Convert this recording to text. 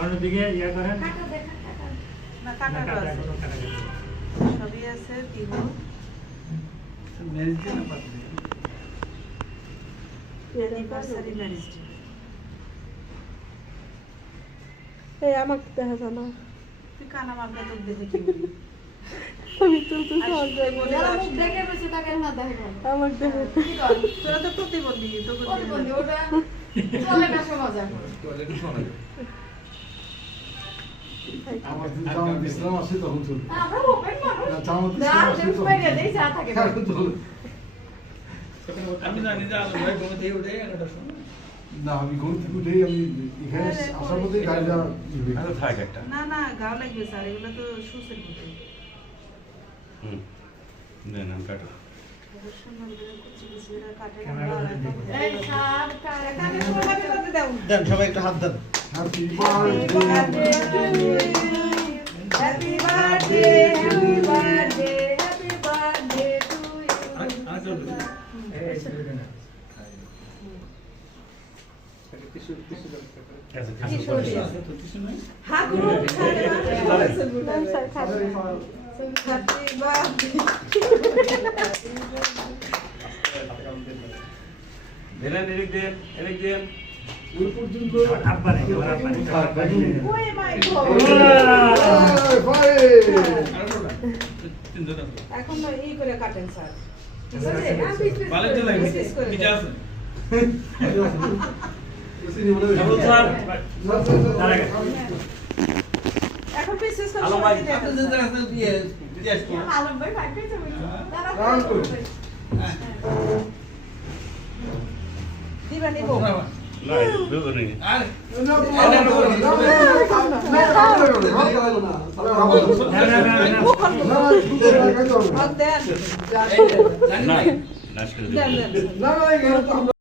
অন্যদিকে ইয়া করেন না কাটা সবই আছে দিব ম্যারেজ না পাতলে অ্যানিভার্সারি ম্যারেজ এই আমাকে দেখা যায় না তুই কানা মাপটা তোর দেখে কি বলি আমি তো সহজ যারা মুখ দেখে বসে থাকে না দেখে ভালো। আমাকে দেখা কি কর? তোরা তো প্রতিবন্ধী তো প্রতিবন্ধী, ওটা চলে না সমাজ এখন। আমার জামাত ইসলাম আসে তখন চলবে আমরা open মানুষ। না, জামাত না, ইসলাম আসে যেমন তখন বাইরে দেই, যা থাকে বাইরে। এখন চলবে আমি জানি যে আলম ভাই ঘুমে থেকে উঠে 11টার সময় না আমি ঘুম থেকে উঠেই আমি এখানে আসার মধ্যে গাড়িটা থাক একটা না না গাও লাগবে স্যার এগুলো তো সুসের মতো দেন আমি কাটো সুন্দর করে কুচি কুচি এরা কাটে এই সার, কারে, কারে সবাই করতে দাও। দেন সবাই একটা হাত দেন happy Happy birthday, happy birthday, happy birthday to you. হাত গুলো Happy birthday. দেন এদিক দেন ওই পর্যন্ত আব্বা নাকি ওর আব্বা নাকি ওই মাই এখন না এই করে কাটেন স্যার ঠিক আছে ভালো তো লাগে পিছা আছে এখন পিসেস করে হ্যালো ভাই, সবাই আপনি দেন যে আছে দিয়ে আসতো আলম ভাই ভাই পেয়েছে বলছো। দাঁড়া, রাউন্ড করো। দিবা নিব না দুজনে আর না না না না দেন জানি না না নাচ করে দেন দিন দেন না